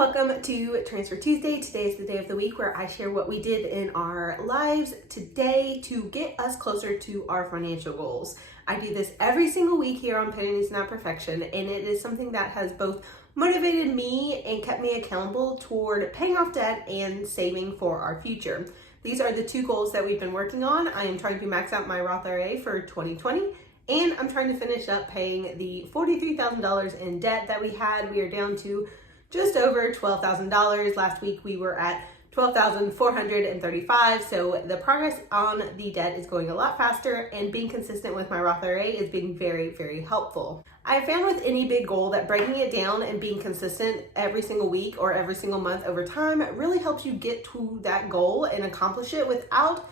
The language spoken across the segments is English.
welcome to Transfer Tuesday. Today is the day of the week where I share what we did in our lives today to get us closer to our financial goals. I do this every single week here on Pennies Not Perfection, and it is something that has both motivated me and kept me accountable toward paying off debt and saving for our future. These are the two goals that we've been working on. I am trying to max out my Roth IRA for 2020. And I'm trying to finish up paying the $43,000 in debt that we had. We are down to just over $12,000. Last week we were at $12,435. So the progress on the debt is going a lot faster, and being consistent with my Roth IRA is being very, very helpful. I found with any big goal that breaking it down and being consistent every single week or every single month over time really helps you get to that goal and accomplish it without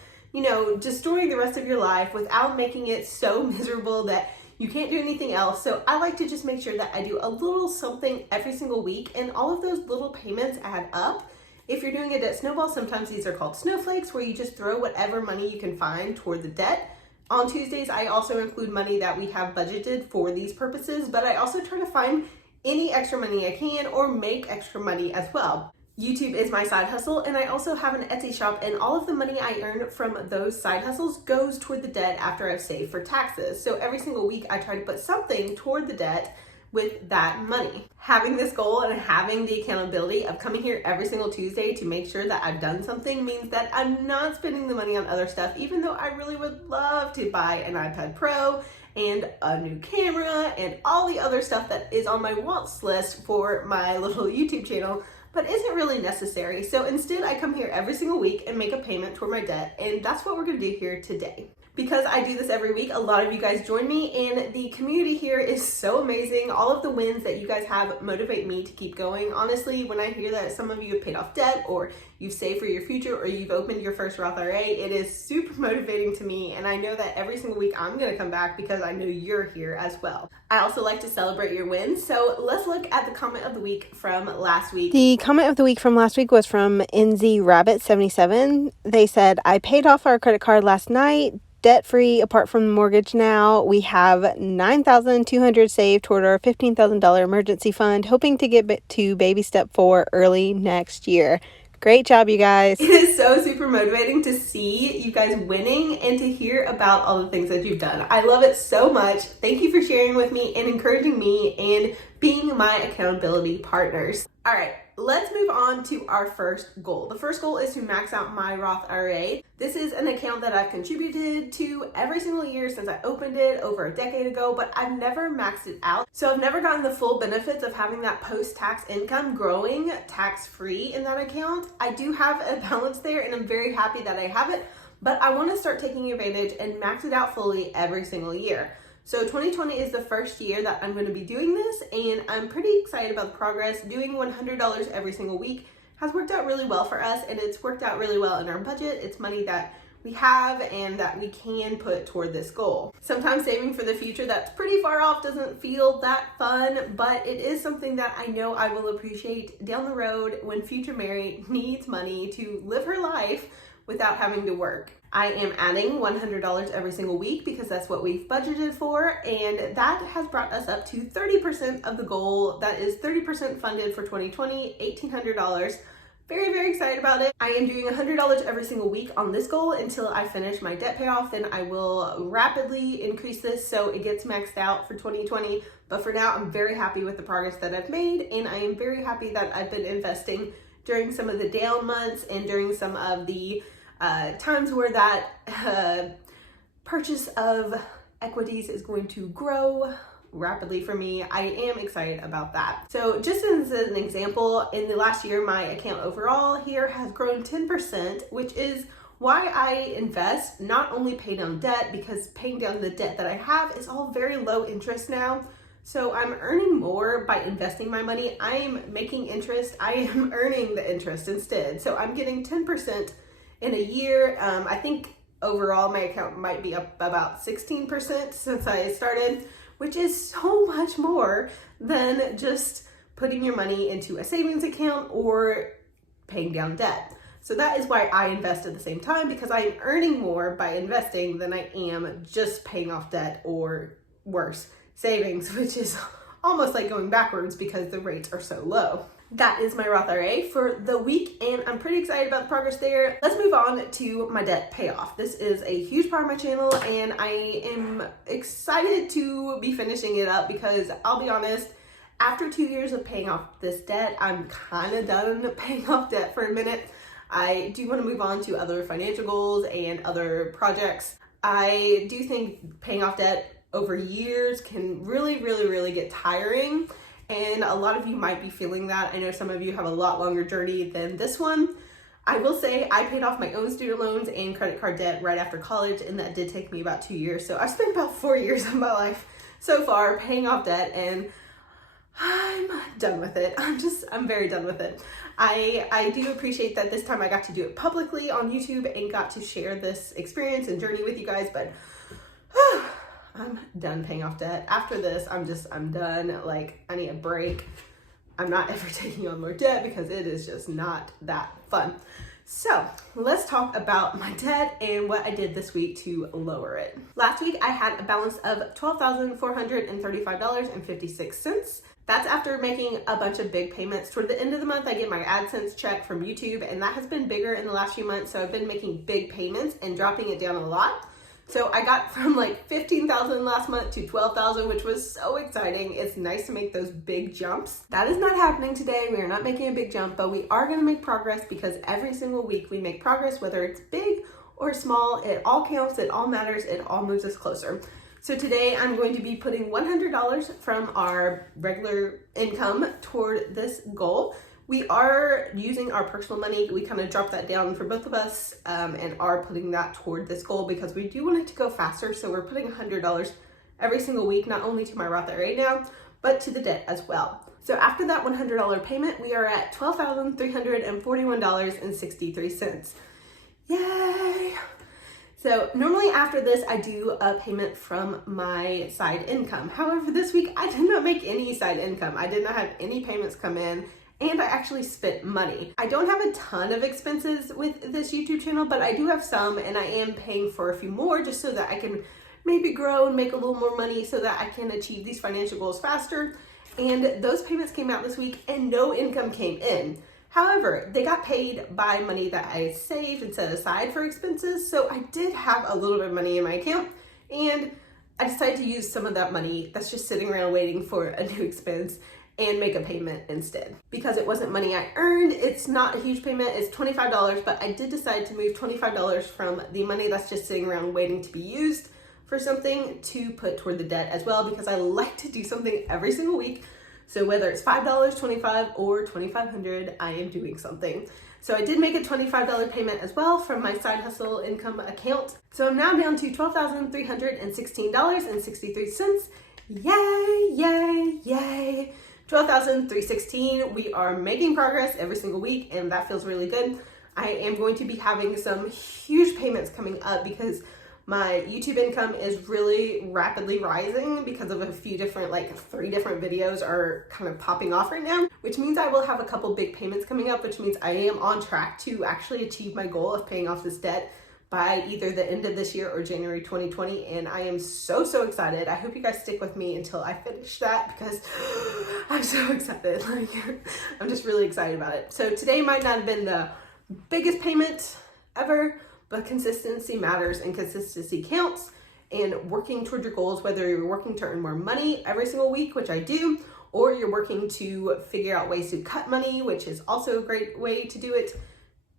destroying the rest of your life, without making it so miserable that you can't do anything else. So I like to just make sure that I do a little something every single week, and all of those little payments add up. If you're doing a debt snowball, sometimes these are called snowflakes, where you just throw whatever money you can find toward the debt. On Tuesdays, I also include money that we have budgeted for these purposes, but I also try to find any extra money I can or make extra money as well. YouTube is my side hustle, and I also have an Etsy shop, and all of the money I earn from those side hustles goes toward the debt after I've saved for taxes. So every single week I try to put something toward the debt with that money. Having this goal and having the accountability of coming here every single Tuesday to make sure that I've done something means that I'm not spending the money on other stuff, even though I really would love to buy an iPad Pro and a new camera and all the other stuff that is on my wants list for my little YouTube channel, but isn't really necessary. So instead I come here every single week and make a payment toward my debt, and that's what we're gonna do here today. Because I do this every week, a lot of you guys join me, and the community here is so amazing. All of the wins that you guys have motivate me to keep going. Honestly, when I hear that some of you have paid off debt, or you've saved for your future, or you've opened your first Roth IRA, it is super motivating to me, and I know that every single week I'm gonna come back because I know you're here as well. I also like to celebrate your wins, so let's look at the comment of the week from last week. The comment of the week from last week was from NZ Rabbit 77. They said, I paid off our credit card last night, debt-free apart from the mortgage now. We have $9,200 saved toward our $15,000 emergency fund, hoping to get to baby step 4 early next year. Great job, you guys. It is so super motivating to see you guys winning and to hear about all the things that you've done. I love it so much. Thank you for sharing with me and encouraging me and being my accountability partners. All right, let's move on to our first goal. The first goal is to max out my Roth IRA. This is an account that I've contributed to every single year since I opened it over a decade ago, but I've never maxed it out. So I've never gotten the full benefits of having that post-tax income growing tax-free in that account. I do have a balance there, and I'm very happy that I have it, but I want to start taking advantage and max it out fully every single year. So 2020 is the first year that I'm going to be doing this, and I'm pretty excited about the progress. Doing $100 every single week has worked out really well for us, and it's worked out really well in our budget. It's money that we have and that we can put toward this goal. Sometimes saving for the future that's pretty far off doesn't feel that fun, but it is something that I know I will appreciate down the road when future Mary needs money to live her life without having to work. I am adding $100 every single week because that's what we've budgeted for, and that has brought us up to 30% of the goal. That is 30% funded for 2020, $1,800. Very, very excited about it. I am doing $100 every single week on this goal until I finish my debt payoff. Then I will rapidly increase this so it gets maxed out for 2020. But for now, I'm very happy with the progress that I've made, and I am very happy that I've been investing during some of the down months and during some of the times where that purchase of equities is going to grow rapidly for me. I am excited about that. So just as an example, in the last year, my account overall here has grown 10%, which is why I invest, not only pay down debt, because paying down the debt that I have is all very low interest now. So I'm earning more by investing my money. I am making interest. I am earning the interest instead. So I'm getting 10% in a year. I think overall my account might be up about 16% since I started, which is so much more than just putting your money into a savings account or paying down debt. So that is why I invest at the same time, because I am earning more by investing than I am just paying off debt, or worse, savings, which is almost like going backwards because the rates are so low. That is my Roth IRA for the week, and I'm pretty excited about the progress there. Let's move on to my debt payoff. This is a huge part of my channel, and I am excited to be finishing it up because I'll be honest, after 2 years of paying off this debt, I'm kind of done paying off debt for a minute. I do want to move on to other financial goals and other projects. I do think paying off debt over years can really get tiring, and a lot of you might be feeling that. I know some of you have a lot longer journey than this one. I will say I paid off my own student loans and credit card debt right after college, and that did take me about 2 years. So I've spent about 4 years of my life so far paying off debt, and I'm done with it. I'm very done with it. I do appreciate that this time I got to do it publicly on YouTube and got to share this experience and journey with you guys, but I'm done paying off debt. After this, I'm done. Like, I need a break. I'm not ever taking on more debt because it is just not that fun. So let's talk about my debt and what I did this week to lower it. Last week, I had a balance of $12,435.56. That's after making a bunch of big payments. Toward the end of the month, I get my AdSense check from YouTube, and that has been bigger in the last few months. So I've been making big payments and dropping it down a lot. So I got from like 15,000 last month to 12,000, which was so exciting. It's nice to make those big jumps. That is not happening today. We are not making a big jump, but we are going to make progress because every single week we make progress, whether it's big or small. It all counts. It all matters. It all moves us closer. So today I'm going to be putting $100 from our regular income toward this goal. We are using our personal money. We kind of dropped that down for both of us and are putting that toward this goal because we do want it to go faster. So we're putting $100 every single week, not only to my Roth IRA now, but to the debt as well. So after that $100 payment, we are at $12,341.63. Yay! So normally after this, I do a payment from my side income. However, this week I did not make any side income. I did not have any payments come in, and I actually spent money. I don't have a ton of expenses with this YouTube channel, but I do have some, and I am paying for a few more just so that I can maybe grow and make a little more money so that I can achieve these financial goals faster. And those payments came out this week and no income came in. However, they got paid by money that I saved and set aside for expenses. So I did have a little bit of money in my account, and I decided to use some of that money that's just sitting around waiting for a new expense and make a payment instead. Because it wasn't money I earned, it's not a huge payment, it's $25, but I did decide to move $25 from the money that's just sitting around waiting to be used for something to put toward the debt as well, because I like to do something every single week. So whether it's $5, $25, or $2,500, I am doing something. So I did make a $25 payment as well from my side hustle income account. So I'm now down to $12,316.63. Yay, yay, yay. $12,316. We are making progress every single week, and that feels really good. I am going to be having some huge payments coming up because my YouTube income is really rapidly rising because of a few different, like 3 different videos are kind of popping off right now, which means I will have a couple big payments coming up, which means I am on track to actually achieve my goal of paying off this debt by either the end of this year or January 2020. And I am so excited. I hope you guys stick with me until I finish that because I'm so excited. Like, I'm just really excited about it. So today might not have been the biggest payment ever, but consistency matters and consistency counts. And working toward your goals, whether you're working to earn more money every single week, which I do, or you're working to figure out ways to cut money, which is also a great way to do it.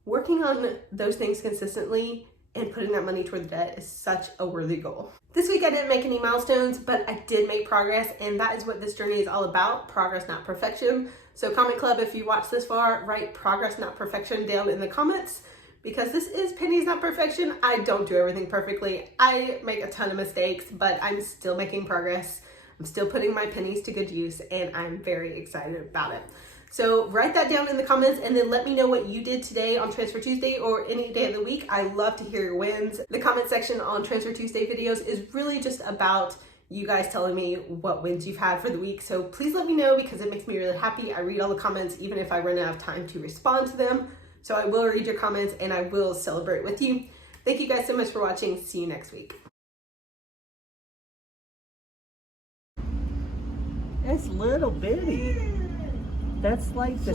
Working on those things consistently and putting that money toward the debt is such a worthy goal. This week I didn't make any milestones, but I did make progress, and that is what this journey is all about. Progress, not perfection. So comment club, if you watch this far, write progress, not perfection down in the comments, because this is pennies, not perfection. I don't do everything perfectly. I make a ton of mistakes, but I'm still making progress. I'm still putting my pennies to good use, and I'm very excited about it. So write that down in the comments and then let me know what you did today on Transfer Tuesday or any day of the week. I love to hear your wins. The comment section on Transfer Tuesday videos is really just about you guys telling me what wins you've had for the week. So please let me know because it makes me really happy. I read all the comments even if I run out of time to respond to them. So I will read your comments and I will celebrate with you. Thank you guys so much for watching. See you next week. It's little bitty. That's like the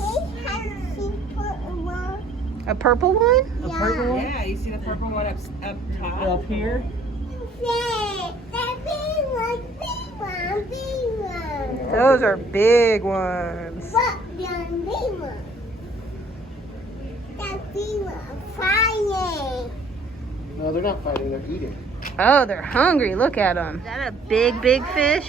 A purple one? a purple one Yeah, you see the purple one up top? up here. Those are big ones. No, they're not fighting. They're eating. Oh, they're hungry. Look at them. Is that a big, big fish?